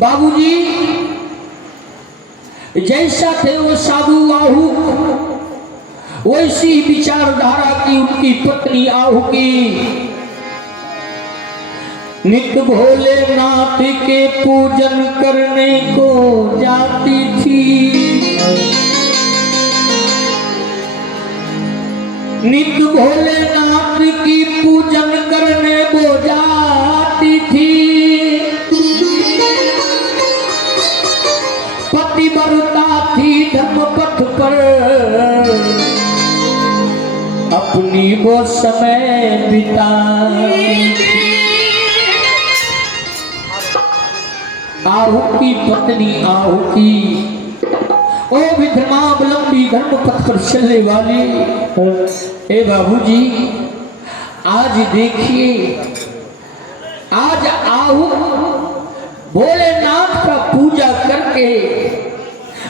बाबूजी जैसा थे वो साधु आहू, वैसी विचारधारा की उनकी पत्नी आहू की। नित्य भोलेनाथ के पूजन करने को जाती थी, नित्य भोलेनाथ की पूजन करने को जाती थी। पतिव्रता थी धर्म पथ पर, अपनी वो समय बिताती। आहू की पत्नी आहू की ओ विधर्मावलंबी धर्म पथ पर चलने वाली। ए बाबूजी आज देखिए, आज आहू भोलेनाथ का पूजा करके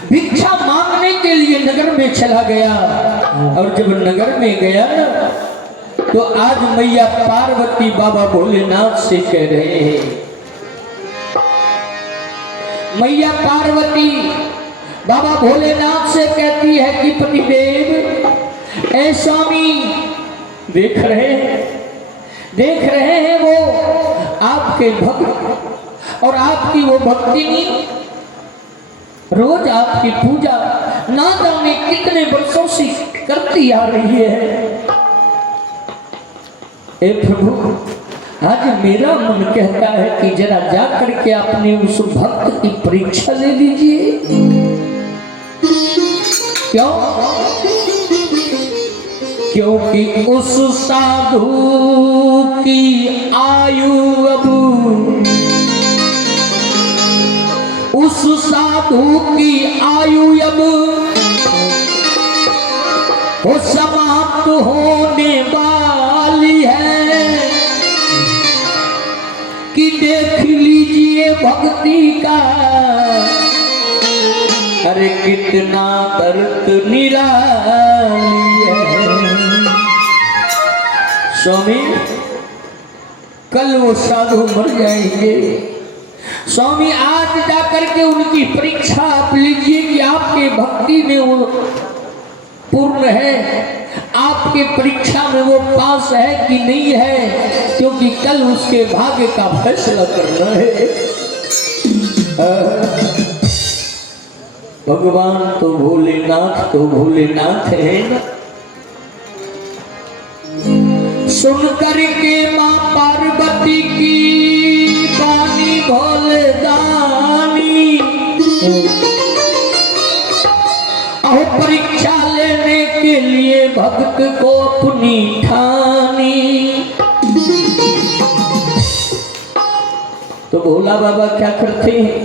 भिक्षा मांगने के लिए नगर में चला गया। और जब नगर में गया ना तो आज मैया पार्वती बाबा भोलेनाथ से कह रहे हैं, मैया पार्वती बाबा भोलेनाथ से कहती है कि पतिदेव ऐ स्वामी देख रहे हैं वो आपके भक्त और आपकी वो भक्तिनी रोज आपकी पूजा ना जाने कितने वर्षों से करती आ रही है। ए प्रभु आज मेरा मन कहता है कि जरा जा करके अपने उस भक्त की परीक्षा ले लीजिए। क्यों? क्योंकि उस साधु की आयु अब, उस साधु की आयु अब वो समाप्त होने वाली है कि देख लीजिए भक्ति का अरे कितना दर्द निराली है। स्वामी कल वो साधु मर जाएंगे। स्वामी आज जाकर के उनकी परीक्षा आप लीजिए कि आपके भक्ति में वो पूर्ण है, आपके परीक्षा में वो पास है कि नहीं है, क्योंकि कल उसके भाग्य का फैसला करना है। भगवान तो भोलेनाथ है ना। सुन करके माँ पार्वती की बानी भोले दानी, और परीक्षा लेने के लिए भक्त को अपनी ठानी। तो भोला बाबा क्या करते हैं,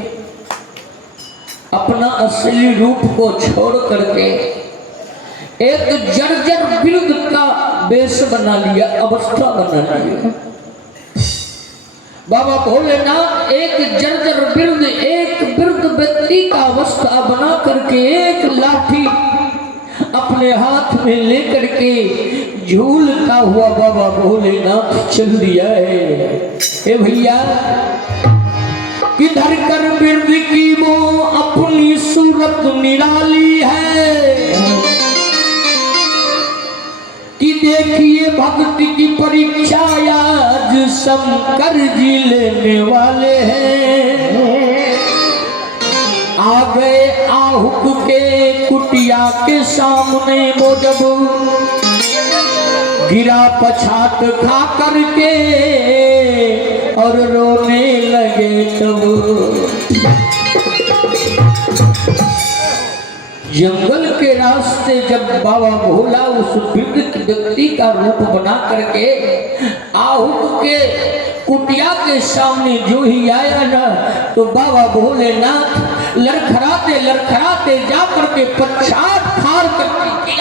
अपना असली रूप को छोड़ करके एक जर्जर वृद्ध का वेश बना लिया, अवस्था बना लिया। बाबा भोलेनाथ एक जर्जर वृद्ध, एक वृद्ध व्यक्ति का अवस्था बना करके एक लाठी अपने हाथ में लेकर के झूलता हुआ बाबा भोलेनाथ चल दिया है। ए भैया किधर कर वृद्ध की वो अपनी सूरत निराली है कि देखिए भक्ति की परीक्षा आज शंकर जी लेने वाले हैं। आ गए आहुक के कुटिया के सामने वो जब गिरा पछात खा करके और रोने लगे तब। जंगल के रास्ते जब बाबा भोला उस वृद्ध व्यक्ति का रूप बना करके आहुक के कुटिया के सामने जो ही आया ना, तो बाबा भोलेनाथ लड़खड़ाते लड़खड़ाते जाकर के पछात फाड़ करके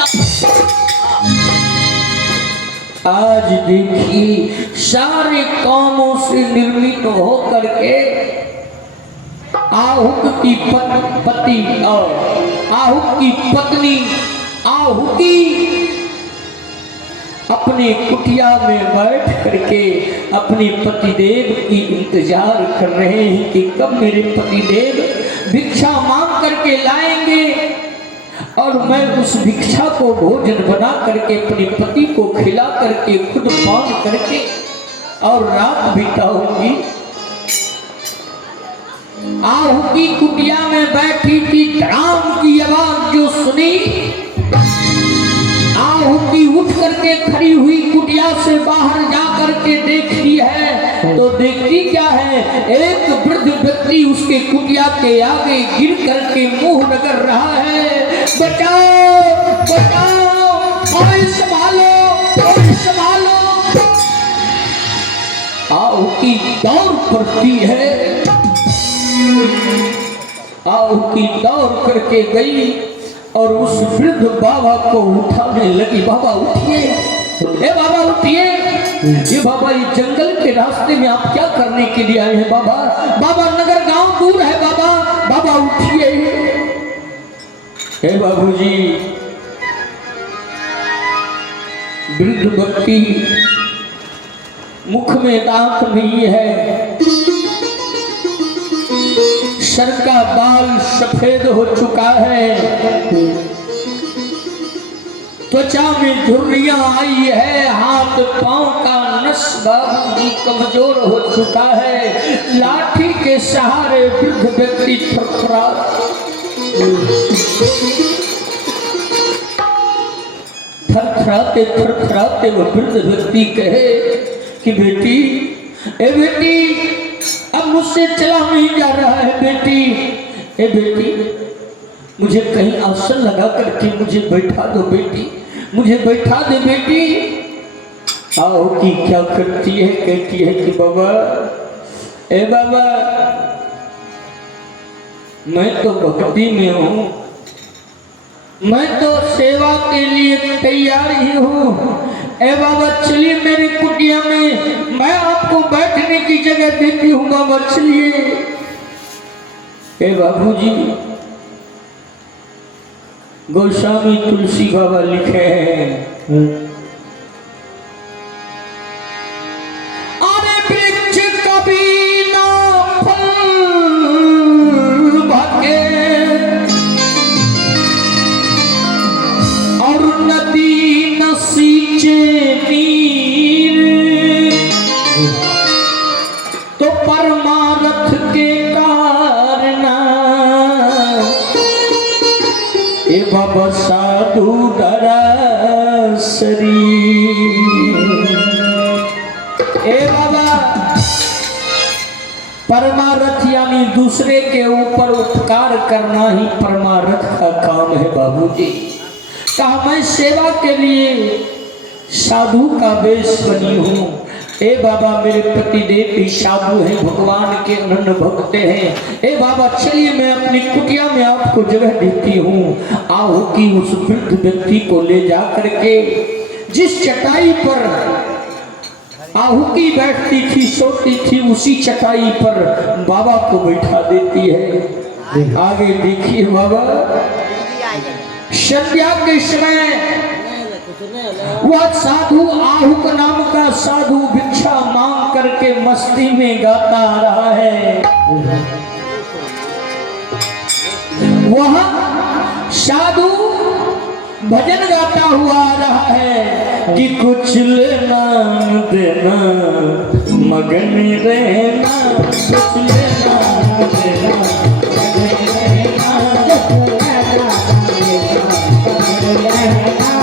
आज देखिए सारे कामों से निर्मित हो करके आहुक की पति और आहुक की पत्नी आहुति अपनी कुटिया में बैठ करके अपने पतिदेव की इंतजार कर रहे हैं कि कब मेरे पतिदेव भिक्षा मांग करके लाएंगे और मैं उस भिक्षा को भोजन बना करके अपने पति को खिला करके खुद पान करके और रात बिताऊंगी। आहू की कुटिया में बैठी थी, धड़ाम की आवाज जो सुनी, आहू की उठ करके खड़ी हुई कुटिया से बाहर जा करके देखती है तो देखती क्या है, एक वृद्ध व्यक्ति उसके कुटिया के आगे गिर करके मुंह रगड़ रहा है, बचाओ बचाओ, कोई संभालो, कोई संभालो। आहू की दौड़ पड़ती है, आहू की दौड़ करके गई और उस वृद्ध बाबा को उठाने लगी। बाबा उठिए, ए बाबा उठिए, ये बाबा ये जंगल के रास्ते में आप क्या करने के लिए आए हैं बाबा? बाबा नगर गांव दूर है बाबा, बाबा उठिए। हे बाबूजी, वृद्ध व्यक्ति मुख में दांत नहीं है, सर का बाल सफेद हो चुका है, त्वचा में झुर्रियां आई है, हाथ पांव का नस बाबूजी कमजोर हो चुका है। लाठी के सहारे वृद्ध व्यक्ति थरथराते वो वृद्ध व्यक्ति कहे कि बेटी, ए बेटी, अब मुझसे चला नहीं जा रहा है बेटी, ए बेटी, मुझे कहीं आसन लगा करके मुझे बैठा दो बेटी, मुझे बैठा दे बेटी। आओ की क्या करती है, कहती है कि बाबा, ए बाबा, मैं तो भक्ति में हूँ, मैं तो सेवा के लिए तैयार ही हूँ। ए बाबा चलिए मेरी कुटिया में, मैं आपको बैठने की जगह देती हूँ बाबा, चलिए। ए बाबूजी, गोस्वामी तुलसी बाबा लिखे हैं, अरे वृक्ष कभी ना फल भागे और नदी न सींचे नीर, तो परमारथ के कारना ए बाबा साधु डरा शरीर। ए बाबा, परमारथ यानी दूसरे के ऊपर उपकार करना ही परमारथ का काम है बाबूजी। कहा मैं सेवा के लिए साधु का वेश बनी हूँ। ए बाबा, मेरे पतिदेव भी साधु हैं, भगवान के अनन्य भक्त हैं। ए बाबा चलिए मैं अपनी कुटिया में आपको जगह देती हूँ। आओ कि उस वृद्ध व्यक्ति को ले जा करके जिस चटाई पर आहुति बैठती थी, सोती थी, उसी चटाई पर बाबा को बैठा देती है। आगे देखिए बाबा, संध्या के समय वह साधु आहुक नाम का साधु भिक्षा मांग करके मस्ती में गाता आ रहा है। वह साधु भजन गाता हुआ आ रहा है कि कुछ लेना देना मगन रहना, कुछ लेना देना मगन रहना,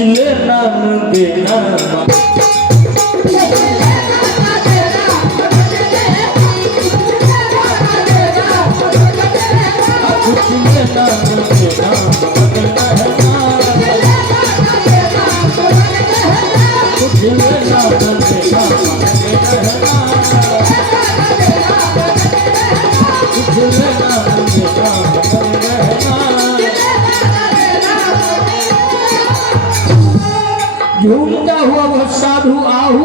लेना न देना कुछ लेना न देना बदलना है कुछ लेना न देना बदलना है कुछ लेना न देना बदलना है। झूमता हुआ वह साधु आहू